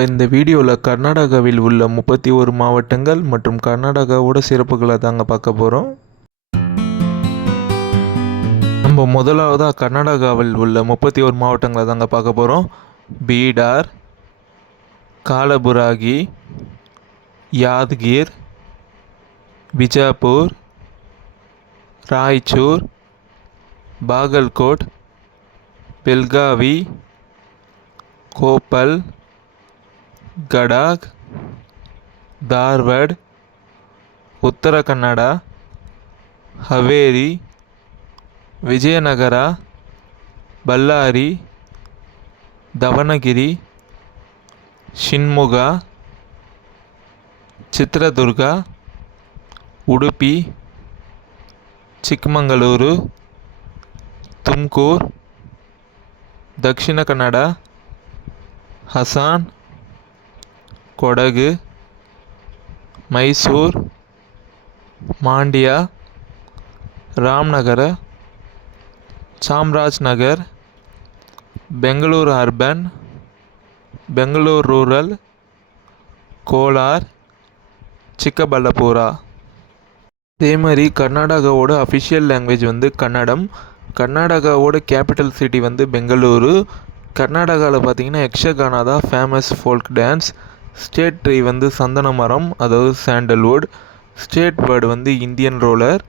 இந்த வீடியோவில் கர்நாடகாவில் உள்ள 31 மாவட்டங்கள் மற்றும் கர்நாடகாவோட சிறப்புகளை தாங்க பார்க்க போகிறோம். நம்ம முதலாவதாக கர்நாடகாவில் உள்ள 31 மாவட்டங்களை தாங்க பார்க்க போகிறோம். Bidar, காலபுராகி, யாத்கீர், Bijapur, Raichur, Bagalkot, Belagavi, Koppal, Gadag, Dharwad, Uttara Kannada, Haveri, Vijayanagara, Ballari, Davanagere, Shivamogga, Chitradurga, Udupi, Chikkamagaluru, Tumakuru, Dakshina Kannada, Hassan, Kodagu, Mysuru, Mandya, Ramanagara, Chamarajanagar, Bengaluru urban, Bengaluru rural, Kolar, Chikkaballapur. அதே மாதிரி கர்நாடகாவோட அஃபிஷியல் லாங்குவேஜ் வந்து கன்னடம். கர்நாடகாவோட கேபிட்டல் சிட்டி வந்து பெங்களூரு. கர்நாடகாவில் பார்த்திங்கன்னா யக்ஷகானா தான் famous folk dance. State tree வந்து சந்தன மரம், அதாவது சாண்டல்வுட். ஸ்டேட் பேர்டு வந்து இந்தியன் ரோலர்.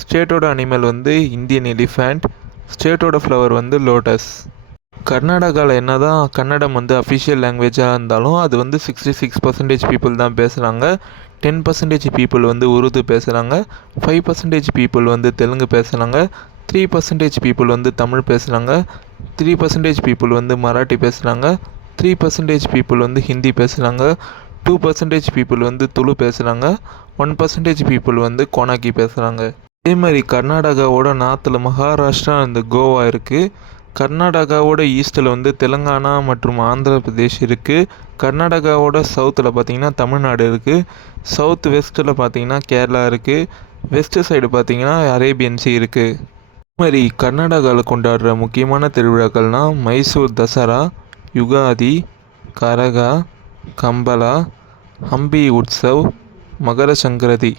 ஸ்டேட்டோட அனிமல் வந்து இந்தியன் எலிஃபண்ட். ஸ்டேட்டோட ஃப்ளவர் வந்து லோட்டஸ். கர்நாடகாவில் என்ன தான் கன்னடம் வந்து அஃபிஷியல் லாங்குவேஜாக இருந்தாலும் அது வந்து 66% பீப்புள் தான் பேசுகிறாங்க. 10% பீப்புள் வந்து உருது பேசுகிறாங்க. 5% பீப்புள் வந்து தெலுங்கு பேசுகிறாங்க. 3% பீப்புள் வந்து தமிழ் பேசுகிறாங்க. 3% பீப்புள் வந்து மராட்டி பேசுகிறாங்க. 3% பீப்புள் வந்து ஹிந்தி பேசுகிறாங்க. 2% பீப்புள் வந்து துளு பேசுகிறாங்க. 1% பீப்புள் வந்து கோனாக்கி பேசுகிறாங்க. அதே மாதிரி கர்நாடகாவோட நார்த்தில் மகாராஷ்டிரா அந்த கோவா இருக்குது. கர்நாடகாவோட ஈஸ்ட்டில் வந்து தெலுங்கானா மற்றும் ஆந்திர பிரதேஷ் இருக்குது. கர்நாடகாவோட சவுத்தில் பார்த்திங்கன்னா தமிழ்நாடு இருக்குது. சவுத் வெஸ்ட்டில் பார்த்திங்கன்னா கேரளா இருக்குது. வெஸ்ட்டு சைடு பார்த்திங்கன்னா அரேபியன் சி இருக்குது. இது மாதிரி கர்நாடகாவில் கொண்டாடுற முக்கியமான திருவிழாக்கள்னால் மைசூர் தசரா, யுகாதி, கரகா, கம்பலா, ஹம்பி உற்சவ், மகர சங்கராந்தி.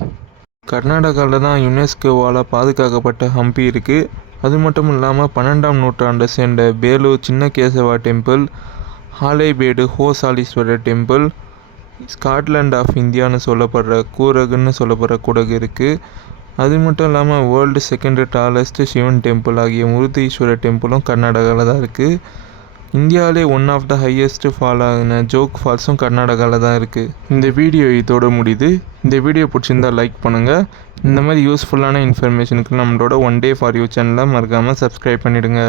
கர்நாடகாவில் தான் யுனெஸ்கோவால் பாதுகாக்கப்பட்ட ஹம்பி இருக்குது. அது மட்டும் இல்லாமல் 12ஆம் நூற்றாண்டை சேர்ந்த Belur Chenna Keshava temple, Halebidu Hoysaleswara temple, Scotland of இந்தியான்னு சொல்லப்படுற கூரகுன்னு சொல்லப்படுற குடகு இருக்குது. அது மட்டும் இல்லாமல் world second tallest Shiva temple ஆகிய முருதீஸ்வரர் டெம்பிளும் கர்நாடகாவில் தான் இருக்குது. இந்தியாவிலே one of the highest fall ஆகின ஜோக் ஃபால்ஸும் கர்நாடகாவில் தான் இருக்குது. இந்த வீடியோ இதோடு முடியுது. இந்த வீடியோ பிடிச்சிருந்தால் லைக் பண்ணுங்கள். இந்த மாதிரி யூஸ்ஃபுல்லான இன்ஃபர்மேஷனுக்கு நம்மளோட ஒன் டே ஃபார் யூ சேனலை மறக்காமல் சப்ஸ்கிரைப் பண்ணிவிடுங்க.